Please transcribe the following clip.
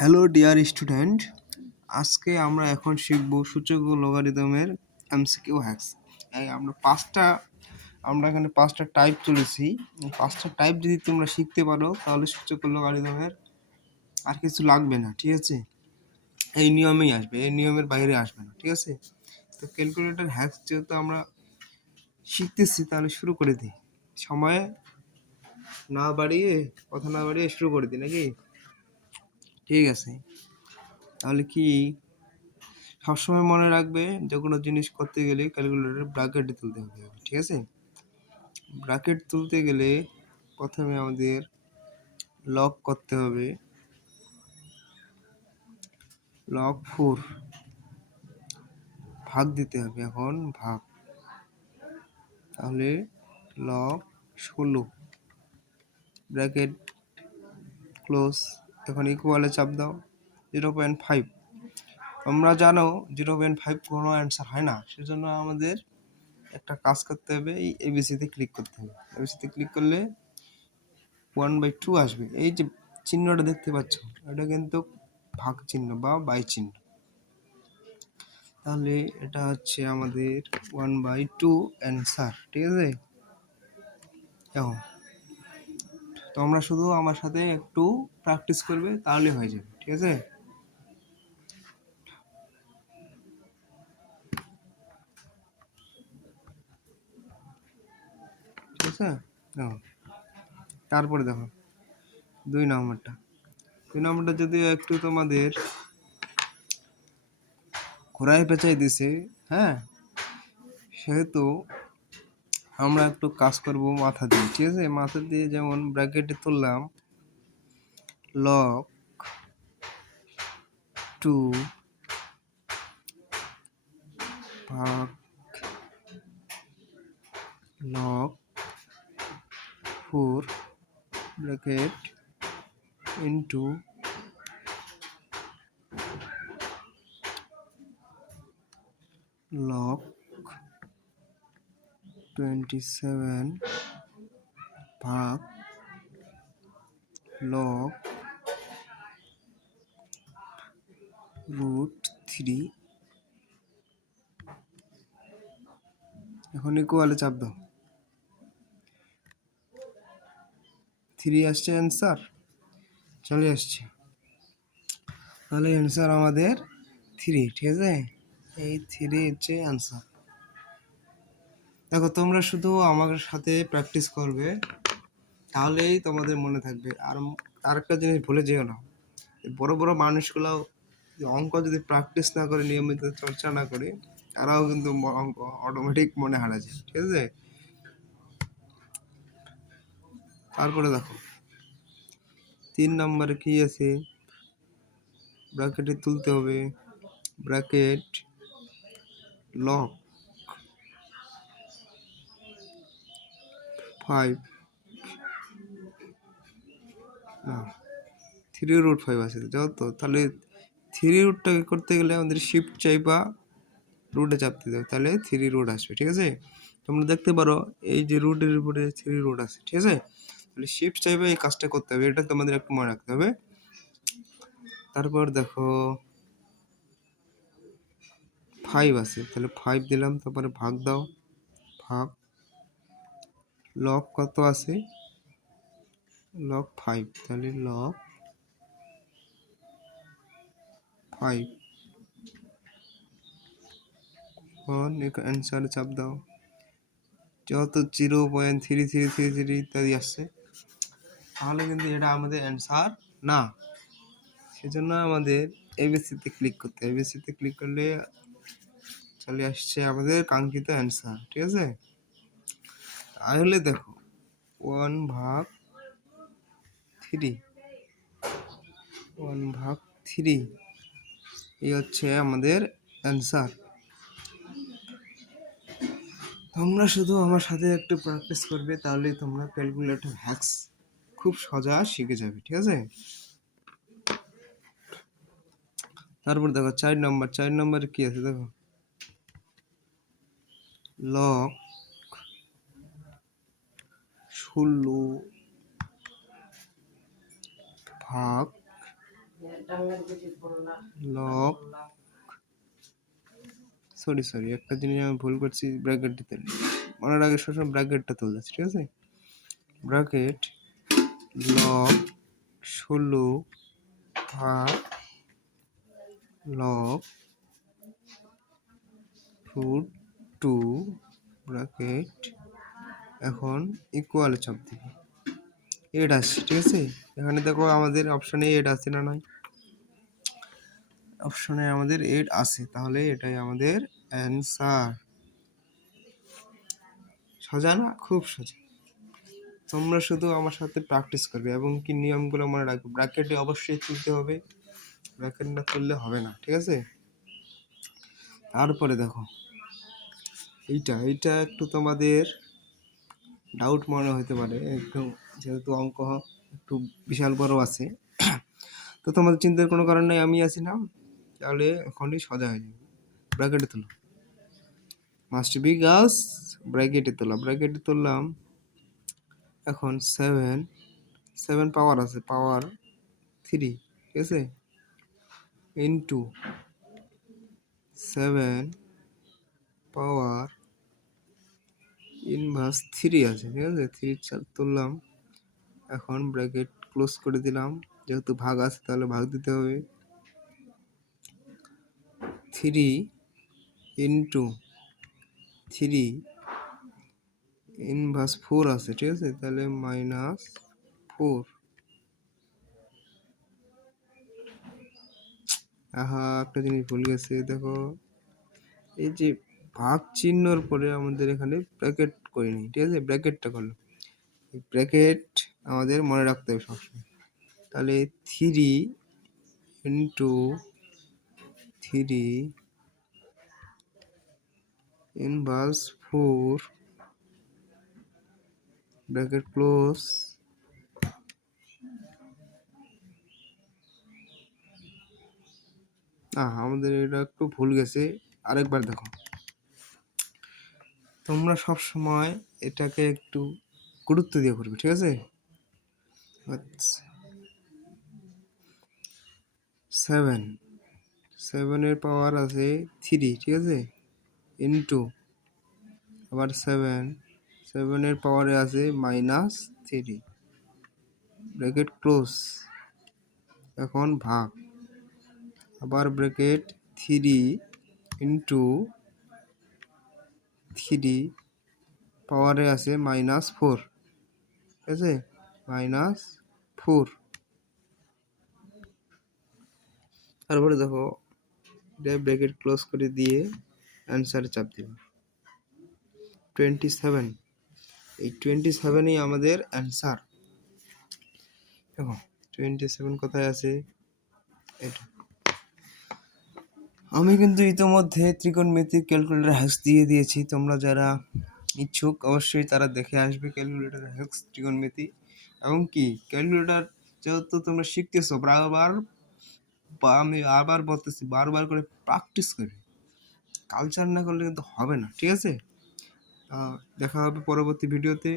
Hello dear student, আজকে আমরা এখন শিখব সূচক ও লগারিদমের এমসিকিউ হ্যাক্স। আমরা এখানে পাঁচটা টাইপ তুলেছি। এই পাঁচটা টাইপ যদি তোমরা শিখতে পারো তাহলে সূচক ও লগারিদমের আর কিছু লাগবে না, ঠিক আছে? এই নিয়মেই আসবে, এই নিয়মের বাইরে আসবে না, ঠিক আছে? তো ক্যালকুলেটর হ্যাক্স যেহেতু আমরা শিখতেছি তাহলে শুরু করে দিই। সময় কথা না বাড়িয়ে শুরু করে দিই নাকি? ঠিক আছে, তাহলে কি সবসময় মনে রাখবে যে কোনো জিনিস করতে গেলে ক্যালকুলেটরে ব্র্যাকেট তুলতে হবে, ঠিক আছে? ব্র্যাকেট তুলতে গেলে প্রথমে আমাদের লগ করতে হবে, লগ 4 ভাগ দিতে হবে, এখন ভাগ, তাহলে লগ 16 ব্র্যাকেট ক্লোজ, এখন ইকুয়ালে চাপ দাও 0.5। তোমরা জানো 0.5 কোনো অ্যান্সার হয় না, সেজন্য আমাদের একটা কাজ করতে হবে, এই এবিসিতে ক্লিক করতে হবে। এবিসিতে ক্লিক করলে 1/2 আসবে। এই যে চিহ্নটা দেখতে পাচ্ছ, এটা কিন্তু ভাগ চিহ্ন বা বাই চিহ্ন, তাহলে এটা হচ্ছে আমাদের 1/2 অ্যান্সার, ঠিক আছে? দেখো, তোমরা শুধু আমার সাথে একটু প্র্যাকটিস করবে তাহলে হয়ে যাবে, ঠিক আছে? ঠিক আছে, দেখো তারপরে দেখো 2 নম্বরটা যদিও একটু তোমাদের ঘোরায় পেঁচাই দিছে, হ্যাঁ, সেহেতু আমরা একটু কাজ করব মাথা দিয়ে, ঠিক আছে? মাথা দিয়ে যেমন ব্র্যাকেটে তুললাম লগ 2 ভাগ log 4 bracket into log 27 ভাগ log √3। এখন ইকুয়ালে চাপ দাও, 3 আসছে অ্যান্সার, চলে আসছে, তাহলে অ্যান্সার আমাদের 3, ঠিক আছে? এই 3 হচ্ছে অ্যান্সার। দেখো, তোমরা শুধু আমার সাথে প্র্যাকটিস করবে তাহলেই তোমাদের মনে থাকবে। আর আরেকটা জিনিস ভুলে যেও না, বড় বড় মানুষগুলো অঙ্ক যদি প্র্যাকটিস না করে, নিয়মিত চর্চা না করে, তারাও কিন্তু অঙ্ক অটোমেটিক মনে হারা যায়, ঠিক আছে? তারপরে দেখো 3 নম্বরে কি আছে, ব্র্যাকেটে তুলতে হবে, ব্র্যাকেট লগ 5 না 3√5 আছে, যাও তো, তাহলে 3 রুটটাকে করতে গেলে আমাদের শিফট চাইবা রুটে চাপতে দেবে, তাহলে 3 রুট আসবে, ঠিক আছে? তোমরা দেখতে পারো এই যে রুটের উপরে 3 রুট আছে, ঠিক আছে? তাহলে শিফট চাইবে এই কাজটা করতে হবে, এটা তোমাদের একটু মনে রাখতে হবে। তারপর দেখো 5 আছে, তাহলে 5 দিলাম, তারপরে ভাগ দাও, ভাগ লগ কত আছে, লগ 5, তাহলে লগ 5, এখন অ্যান্সারে চাপ দাও, যেহেতু 0.3333 ইত্যাদি আসছে, তাহলে কিন্তু এটা আমাদের অ্যান্সার না, সেজন্য আমাদের এবিসিতে ক্লিক করতে হবে। এবিসিতে ক্লিক করলে চলে আসছে আমাদের কাঙ্ক্ষিত অ্যান্সার, ঠিক আছে? তাহলে দেখো 1/3 এই হচ্ছে আমাদের অ্যান্সার। তোমরা শুধু আমার সাথে একটু প্র্যাকটিস করবে তাহলেই তোমরা ক্যালকুলেটর হ্যাক্স খুব সোজা শিখে যাবে, ঠিক আছে? তারপর দেখো 4 নম্বরে কি আছে, দেখো লগ 16 ভাগ লগ সরি একটা জিনিস আমি ভুল করছি, ব্র্যাকেট দিতে মনের আগে সবসময় ব্র্যাকেটটা তুলে যাচ্ছে, ঠিক আছে। ব্র্যাকেট লগ 16 ভাগ লগ রুট 2 ব্র্যাকেট, এখন ইকুয়ালে চাপ দিব, 8 আসছে, ঠিক আছে। এখানে দেখো আমাদের অপশনে 8 আছে না নাই, অপশনে আমাদের 8 আছে, তাহলে এটাই আমাদের অ্যান্সার। সোজা না? খুব সোজা। তোমরা শুধু আমার সাথে প্র্যাকটিস করবে এবং কি নিয়মগুলো মনে রাখবে। ব্র্যাকেটে অবশ্যই তুলতে হবে, ব্র্যাকেট না তুললে হবে না, ঠিক আছে। তারপরে দেখো এইটা একটু তোমাদের ডাউট মনে হতে পারে, একটু যেহেতু অঙ্ক একটু বিশাল বড় আছে, তো তোমাদের চিন্তার কোনো কারণ নেই, আমি আছি না, তাহলে এখনই সোজা হয়ে যাবে। ব্র্যাকেটে তুলো, মাস্ট বি গার্লস, ব্র্যাকেটে তুললাম। এখন 7 পাওয়ার আছে, পাওয়ার 3, ঠিক আছে, ইন্টু 7 পাওয়ার ইনভার্স 3 আছে, ঠিক আছে, 3 তুললাম। এখন ব্র্যাকেট ক্লোজ করে দিলাম, যেহেতু ভাগ আছে তাহলে ভাগ দিতে হবে। 3 ইন্টু 3 ইনভার্স 4 আছে, ঠিক আছে, তাহলে -4। একটা জিনিস ভুল গেছে, দেখো এই যে ভাগ চিহ্নর পরে আমাদের এখানে ব্র্যাকেট করিনি, ঠিক আছে, ব্র্যাকেটটা করলাম। ব্র্যাকেট আমাদের মনে রাখতে হবে সবসময়। তাহলে 3 ইন্টু 3 ইনভার্স 4 ব্র্যাকেট ক্লোজ, আমাদের এটা একটু ভুল গেছে, আরেকবার দেখো। তোমরা সব সময় এটাকে একটু গুরুত্ব দিয়ে করবে, ঠিক আছে। 7 পাওয়ার আছে 3, ঠিক আছে, ইন্টু আবার 7 পাওয়ারে আছে -3 ব্র্যাকেট ক্লোজ, এখন ভাগ, আবার ব্র্যাকেট 3 ইন্টু 3 পাওয়ারে আছে -4, ঠিক আছে, -4। তারপরে দেখো এটা ব্র্যাকেট ক্লোজ করে দিয়ে অ্যান্সারে চাপ দিব 27। এই 27ই আমাদের অ্যান্সার। দেখো 27 কোথায় আছে, এটা আমি কিন্তু ইতোমধ্যে ত্রিকোণমিতিক ক্যালকুলেটর হ্যাক্স দিয়ে দিয়েছি, তোমরা যারা ইচ্ছুক অবশ্যই তারা দেখে আসবে ক্যালকুলেটর হ্যাক্স ত্রিকোণমিতি। এবং কি ক্যালকুলেটর যেহেতু তোমরা শিখতেছো, আমি আবার বলতেছি, বারবার করে প্র্যাকটিস করবে, কালচার না করলে কিন্তু হবে না, ঠিক আছে। দেখা হবে পরবর্তী ভিডিওতে।